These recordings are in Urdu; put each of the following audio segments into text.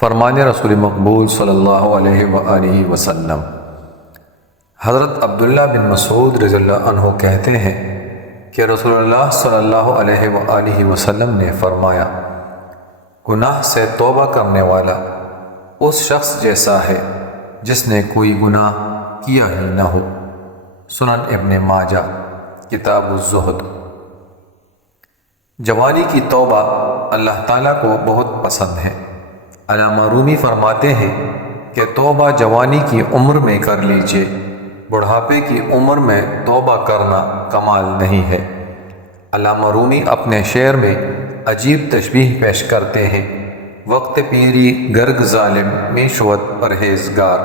فرمان رسول مقبول صلی اللہ علیہ وآلہ وسلم۔ حضرت عبداللہ بن مسعود رضی اللہ عنہ کہتے ہیں کہ رسول اللہ صلی اللہ علیہ وآلہ وسلم نے فرمایا، گناہ سے توبہ کرنے والا اس شخص جیسا ہے جس نے کوئی گناہ کیا ہی نہ ہو۔ سنن ابن ماجہ کتاب الزہد۔ جوانی کی توبہ اللہ تعالیٰ کو بہت پسند ہے۔ علامہ رومی فرماتے ہیں کہ توبہ جوانی کی عمر میں کر لیجئے، بڑھاپے کی عمر میں توبہ کرنا کمال نہیں ہے۔ علامہ رومی اپنے شعر میں عجیب تشبیہ پیش کرتے ہیں، وقت پیری گرگ ظالم می شود پرہیزگار،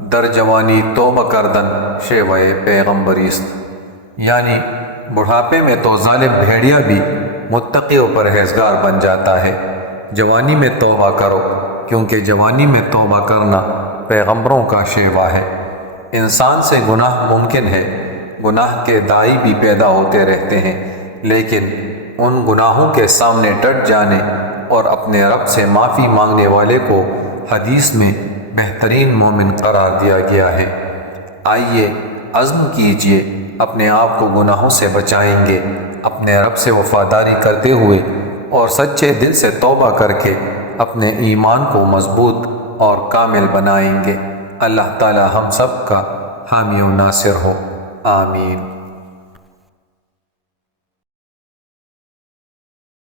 در جوانی توبہ کردن شیوہ پیغمبریست۔ یعنی بڑھاپے میں تو ظالم بھیڑیا بھی متقی و پرہیزگار بن جاتا ہے، جوانی میں توبہ کرو، کیونکہ جوانی میں توبہ کرنا پیغمبروں کا شیوہ ہے۔ انسان سے گناہ ممکن ہے، گناہ کے داعی بھی پیدا ہوتے رہتے ہیں، لیکن ان گناہوں کے سامنے ڈٹ جانے اور اپنے رب سے معافی مانگنے والے کو حدیث میں بہترین مومن قرار دیا گیا ہے۔ آئیے عزم کیجئے، اپنے آپ کو گناہوں سے بچائیں گے، اپنے رب سے وفاداری کرتے ہوئے اور سچے دل سے توبہ کر کے اپنے ایمان کو مضبوط اور کامل بنائیں گے۔ اللہ تعالی ہم سب کا حامی و ناصر ہو، آمین۔